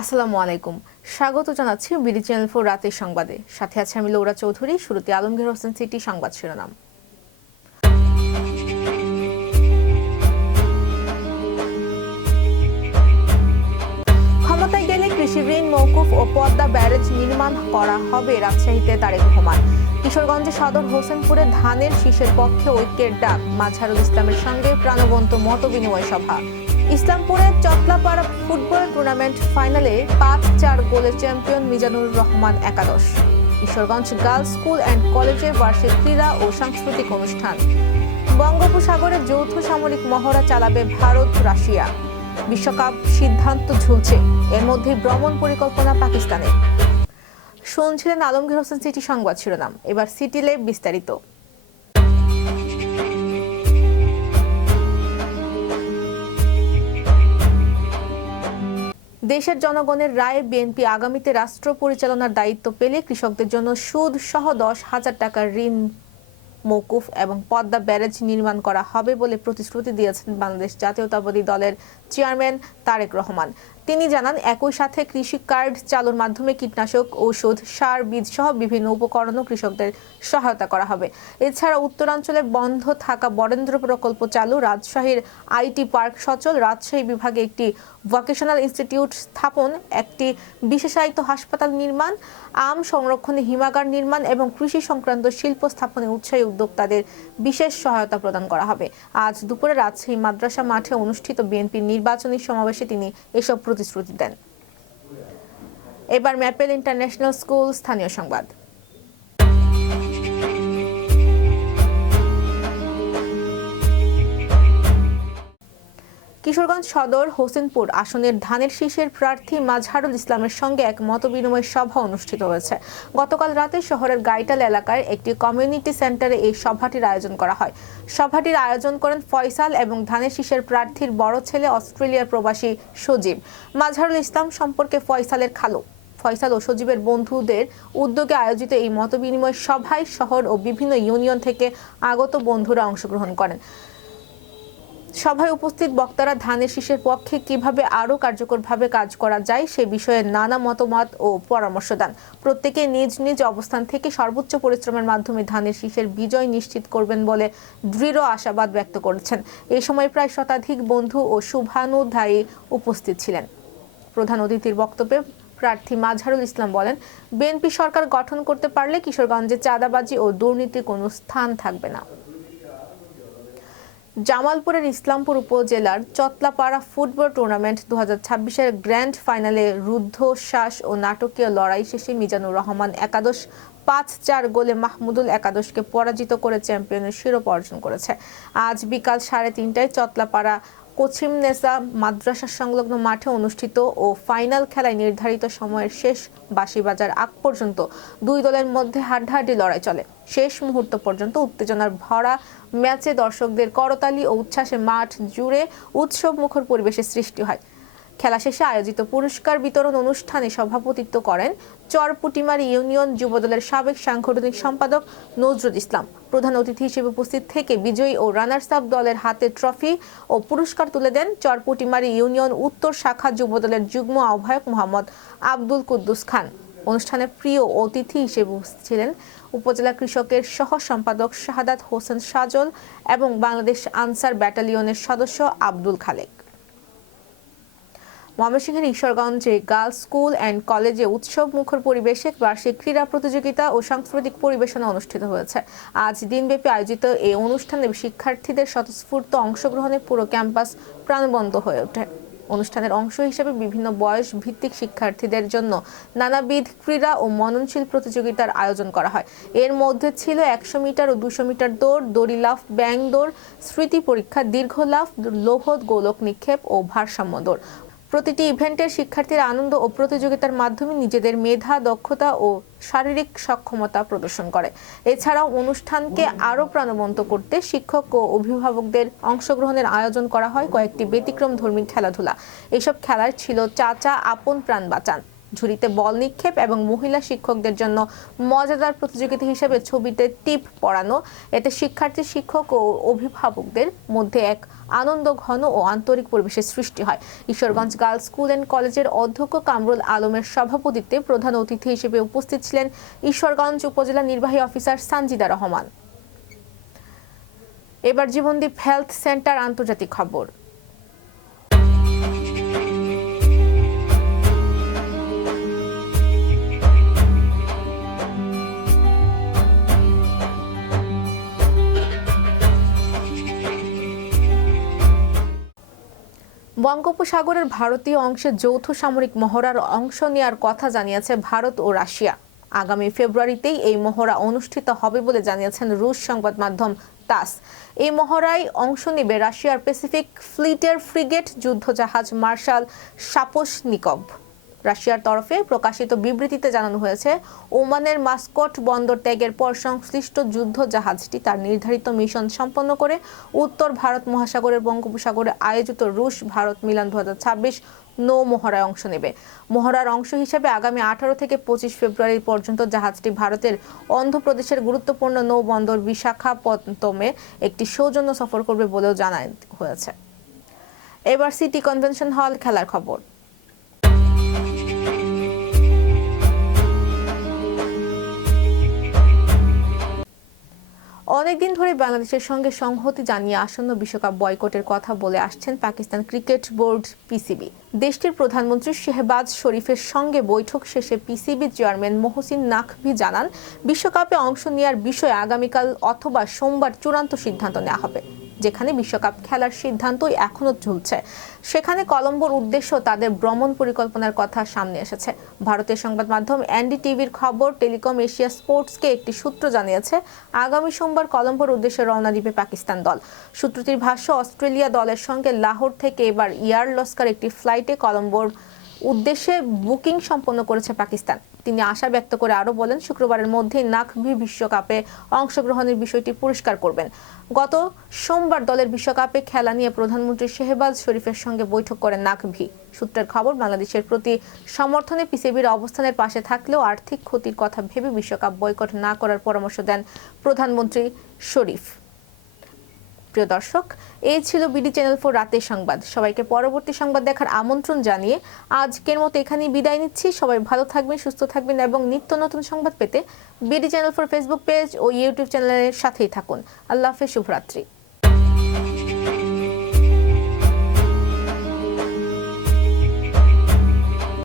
আসসালামু আলাইকুম। স্বাগত জানাচ্ছি বিডি চ্যানেল 4 রাতের সংবাদে। সাথে আছে আমি লৌরা চৌধুরী। শুরুতে আলমগীর হোসেন সিটি সংবাদ শিরোনাম। ক্ষমতায় গেলে কৃষি ঋণ মওকুফ ও পদ্মা ব্যারেজ নির্মাণ করা হবে রাজশাহীতে তারেক রহমান। কিশোরগঞ্জে সদর হোসেনপুরে ধানের শীষের পক্ষে ঐক্যের ডাক, মাঝহারুল ইসলামের সঙ্গে প্রাণবন্ত মতবিনিময় সভা। ইসলামপুরে চটলাপাড়া ফুটবল টুর্নামেন্ট ফাইনালে ৫-৪ গোলে চ্যাম্পিয়ন মিজানুর রহমান একাদশ। কিশোরগঞ্জ গার্লস স্কুল অ্যান্ড কলেজের বার্ষিক ক্রীড়া ও সাংস্কৃতিক অনুষ্ঠান। বঙ্গোপসাগরে যৌথ সামরিক মহড়া চালাবে ভারত রাশিয়া। বিশ্বকাপ সিদ্ধান্ত ঝুলছে, এর মধ্যে ভ্রমণ পরিকল্পনা পাকিস্তানের। শুনছিলেন আলমগীর হোসেন সিটি সংবাদ শিরোনাম। এবার সিটি লাইভ বিস্তারিত। দেশের জনগণের রায়ে বিএনপি আগামীতে রাষ্ট্র পরিচালনার দায়িত্ব পেলে কৃষকদের জন্য সুদ সহ 10,000 টাকার ঋণ মওকুফ এবং পদ্মা ব্যারেজ নির্মাণ করা হবে বলে প্রতিশ্রুতি দিয়েছেন বাংলাদেশ জাতীয়তাবাদী দলের চেয়ারম্যান তারেক রহমান। তিনি জানান, একই সাথে কৃষি কার্ড চালুর মাধ্যমে কীটনাশক, ঔষধ, সার, বীজ সহ বিভিন্ন উপকরণও কৃষকদের সহায়তা করা হবে। এছাড়া উত্তরাঞ্চলে বন্ধ থাকা বরেন্দ্র প্রকল্প চালু, রাজশাহীর আইটি পার্ক সচল, রাজশাহী বিভাগে একটি ভোকেশনাল ইনস্টিটিউট স্থাপন, একটি বিশেষায়িত হাসপাতাল নির্মাণ, আম সংরক্ষণে হিমাগার নির্মাণ এবং কৃষি সংক্রান্ত শিল্প স্থাপনে উৎসাহী উদ্যোক্তাদের বিশেষ সহায়তা প্রদান করা হবে। আজ দুপুরে রাজশাহী মাদ্রাসা মাঠে অনুষ্ঠিত বিএনপির নির্বাচনী সমাবেশে তিনি এসব প্রতিশ্রুতি দেন। এবার ম্যাপেল ইন্টারন্যাশনাল স্কুল স্থানীয় সংবাদ। কিশোরগঞ্জ সদর হোসেনপুর আসনের ধানের শীষের প্রার্থী মাঝহারুল ইসলামের সঙ্গে এক মতবিনিময় সভা অনুষ্ঠিত হয়েছে। গতকাল রাতে শহরের গাইটাল এলাকার একটি কমিউনিটি সেন্টারে এই সভাটির আয়োজন করা হয়। সভাটির আয়োজন করেন ফয়সাল এবং ধানের শীষের প্রার্থীর বড় ছেলে অস্ট্রেলিয়ার প্রবাসী সজীব। মাঝহারুল ইসলাম সম্পর্কে ফয়সালের খালু। ফয়সাল ও সজীবের বন্ধুদের উদ্যোগে আয়োজিত এই মতবিনিময় সভায় শহর ও বিভিন্ন ইউনিয়ন থেকে আগত বন্ধুরা অংশগ্রহণ করেন। সভায় উপস্থিত বক্তারা ধানের শীষের পক্ষে কিভাবে আরও কার্যকরভাবে কাজ করা যায় সে বিষয়ে নানা মতামত ও পরামর্শ দেন। প্রত্যেকে নিজ নিজ অবস্থান থেকে সর্বোচ্চ পরিশ্রমের মাধ্যমে ধানের শীষের বিজয় নিশ্চিত করবেন বলে দৃঢ় আশাবাদ ব্যক্ত করেছেন। এই সময় প্রায় শতাধিক বন্ধু ও শুভানুধ্যায়ী উপস্থিত ছিলেন। প্রধান অতিথির বক্তব্যে প্রার্থী মাঝহারুল ইসলাম বলেন, বিএনপি সরকার গঠন করতে পারলে কিশোরগঞ্জে চাঁদাবাজি ও দুর্নীতির কোনো স্থান থাকবে না। জামালপুরের ইসলামপুর উপজেলার চটলাপাড়া ফুটবল টুর্নামেন্ট 2026-এর গ্র্যান্ড ফাইনালে রুদ্ধশ্বাস ও নাটকীয় লড়াই শেষে মিজানুর রহমান একাদশ 5-4 গোলে মাহমুদুল একাদশকে পরাজিত করে চ্যাম্পিয়নের শিরোপা অর্জন করেছে। আজ বিকাল 3:30টায় চটলাপাড়া কোচিমনেসা মাদ্রাসা সংলগ্ন মাঠে অনুষ্ঠিত ও ফাইনাল খেলায় নির্ধারিত সময়ের শেষ বাঁশি বাজার আগ পর্যন্ত দুই দলের মধ্যে হাড্ডাহাড্ডি লড়াই চলে। শেষ মুহূর্ত পর্যন্ত উত্তেজনার ভরা ম্যাচে দর্শকদের করতালি ও উচ্ছ্বাসে মাঠ জুড়ে উৎসব মুখর পরিবেশের সৃষ্টি হয়। খেলা শেষে আয়োজিত পুরস্কার বিতরণ অনুষ্ঠানে সভাপতিত্ব করেন চরপুটিমারি ইউনিয়ন যুবদলের সাবেক সাংগঠনিক সম্পাদক নজরুল ইসলাম। প্রধান অতিথি হিসেবে উপস্থিত থেকে বিজয়ী ও রানার্স আপ দলের হাতে ট্রফি ও পুরস্কার তুলে দেন চরপুটিমারি ইউনিয়ন উত্তর শাখা যুবদলের যুগ্ম আহ্বায়ক মোহাম্মদ আব্দুল কুদ্দুস খান। অনুষ্ঠানে প্রিয় অতিথি হিসেবে উপস্থিত ছিলেন উপজেলা কৃষকের সহ সম্পাদক শাহাদাত হোসেন সাজল এবং বাংলাদেশ আনসার ব্যাটালিয়নের সদস্য আব্দুল খালেক। ময়মনসিংহের ঈশ্বরগঞ্জে গার্লস স্কুল অ্যান্ড কলেজে উৎসব মুখর পরিবেশে বার্ষিক ক্রীড়া প্রতিযোগিতা ও সাংস্কৃতিক পরিবেশনা অনুষ্ঠিত হয়েছে। আজ দিনব্যাপী আয়োজিত এই অনুষ্ঠানে শিক্ষার্থীদের স্বতঃস্ফূর্ত অংশগ্রহণে পুরো ক্যাম্পাস প্রাণবন্ত হয়ে ওঠে। অনুষ্ঠানের অংশ হিসেবে বিভিন্ন বয়স ভিত্তিক শিক্ষার্থীদের জন্য নানাবিধ ক্রীড়া ও মননশীল প্রতিযোগিতার আয়োজন করা হয়। এর মধ্যে ছিল 100 মিটার ও 200 মিটার দৌড়, দড়ি লাফ, ব্যাং দৌড়, স্মৃতি পরীক্ষা, দীর্ঘ লাফ, লৌহ গোলক নিক্ষেপ ও ভারসাম্য দৌড়। প্রতিটি ইভেন্টের শিক্ষার্থীরা আনন্দ ও প্রতিযোগিতার মাধ্যমে নিজেদের মেধা, দক্ষতা ও শারীরিক সক্ষমতা প্রদর্শন করে। এছাড়াও অনুষ্ঠানকে আরও প্রাণবন্ত করতে শিক্ষক ও অভিভাবকদের অংশগ্রহণের আয়োজন করা হয় কয়েকটি ব্যতিক্রমধর্মী খেলাধুলা। এসব খেলার ছিল চাচা আপন প্রাণ বাঁচান, ঝুড়িতে বল নিক্ষেপ এবং মহিলা শিক্ষকদের জন্য মজাদার প্রতিযোগিতা হিসেবে ছবিতে টিপ পড়ানো। এতে শিক্ষার্থী, শিক্ষক ও অভিভাবকদের মধ্যে এক আনন্দ ঘন ও আন্তরিক পরিবেশের সৃষ্টি হয়। ঈশ্বরগঞ্জ গার্লস স্কুল অ্যান্ড কলেজের অধ্যক্ষ কামরুল আলমের সভাপতিত্বে প্রধান অতিথি হিসেবে উপস্থিত ছিলেন ঈশ্বরগঞ্জ উপজেলা নির্বাহী অফিসার সানজিদা রহমান। এবার জীবনদীপ হেলথ সেন্টার আন্তর্জাতিক খবর। বঙ্গোপসাগরের ভারতীয় অংশে যৌথ সামরিক মহড়ার অংশ নেওয়ার কথা জানিয়েছে ভারত ও রাশিয়া। আগামী ফেব্রুয়ারিতেই এই মহড়া অনুষ্ঠিত হবে বলে জানিয়েছেন রুশ সংবাদ মাধ্যম তাস। এই মহড়ায় অংশ নেবে রাশিয়ার প্যাসিফিক ফ্লিটের ফ্রিগেট যুদ্ধজাহাজ মার্শাল সাপোশনিকভ। রাশিয়ার তরফে প্রকাশিত বিবৃতিতে জানানো হয়েছে, ওমানের মাস্কট বন্দর ত্যাগের পর সংশ্লিষ্ট যুদ্ধ জাহাজটি তার নির্ধারিত মিশন সম্পন্ন করে উত্তর ভারত মহাসাগরের বঙ্গোপসাগরে আয়োজিত রুশ ভারত মিলন 2026 নৌ মহড়ায় অংশ নেবে। মহড়ার অংশ হিসেবে আগামী 18 থেকে 25 ফেব্রুয়ারি পর্যন্ত জাহাজটি ভারতের অন্ধ্রপ্রদেশের গুরুত্বপূর্ণ নৌ বন্দর বিশাখাপত্তনমে একটি সৌজন্য সফর করবে বলেও জানানো হয়েছে। এবার সিটি কনভেনশন হল খেলার খবর। অনেকদিন ধরে বাংলাদেশের সঙ্গে সংহতি জানিয়ে আসন্ন বিশ্বকাপ বয়কটের কথা বলে আসছেন পাকিস্তান ক্রিকেট বোর্ড পিসিবি। দেশটির প্রধানমন্ত্রী শেহবাজ শরীফের সঙ্গে বৈঠক শেষে পিসিবি চেয়ারম্যান মহসিন নাকভি জানান, বিশ্বকাপে অংশ নেওয়ার বিষয়ে আগামীকাল অথবা সোমবার চূড়ান্ত সিদ্ধান্ত নেওয়া হবে। যেখানে বিশ্বকাপ খেলার সিদ্ধান্তই এখনো ঝুলছে, সেখানে কলম্বোর উদ্দেশ্য তাদের ভ্রমণ পরিকল্পনার কথা সামনে এসেছে। ভারতের সংবাদ মাধ্যম এনডিটিভির খবর, টেলিকম এশিয়া স্পোর্টসকে একটি সূত্র জানিয়েছে, আগামী সোমবার কলম্বোর উদ্দেশ্যে রওনা দিবে পাকিস্তান দল। সূত্রটির ভাষ্য, অস্ট্রেলিয়া দলের সঙ্গে লাহোর থেকে এবার এয়ার লস্কার একটি ফ্লাইটে কলম্বোর উদ্দেশ্যে বুকিং সম্পন্ন করেছে পাকিস্তান। তিনি আশা ব্যক্ত করে আরও বলেন, শুক্রবারের মধ্যেই নাকভি বিশ্বকাপে অংশগ্রহণের বিষয়টি পরিষ্কার করবেন। গত সোমবার দলের বিশ্বকাপে খেলা নিয়ে প্রধানমন্ত্রী শেহবাজ শরীফের সঙ্গে বৈঠক করেন নাকভি। সূত্রের খবর, বাংলাদেশের প্রতি সমর্থনে পিসিবির অবস্থানের পাশে থাকলেও আর্থিক ক্ষতির কথা ভেবে বিশ্বকাপ বয়কট না করার পরামর্শ দেন প্রধানমন্ত্রী শরীফ। প্রিয় দর্শক, এই ছিল বিডি চ্যানেল 4 রাতের সংবাদ। সবাইকে পরবর্তী সংবাদ দেখার আমন্ত্রণ জানিয়ে আজকের মতো এখানেই বিদায় নিচ্ছি। সবাই ভালো থাকবেন, সুস্থ থাকবেন এবং নিত্য নতুন সংবাদ পেতে বিডি চ্যানেল 4 ফেসবুক পেজ ও ইউটিউব চ্যানেলের সাথেই থাকুন। আল্লাহ হাফেজ, শুভরাত্রি।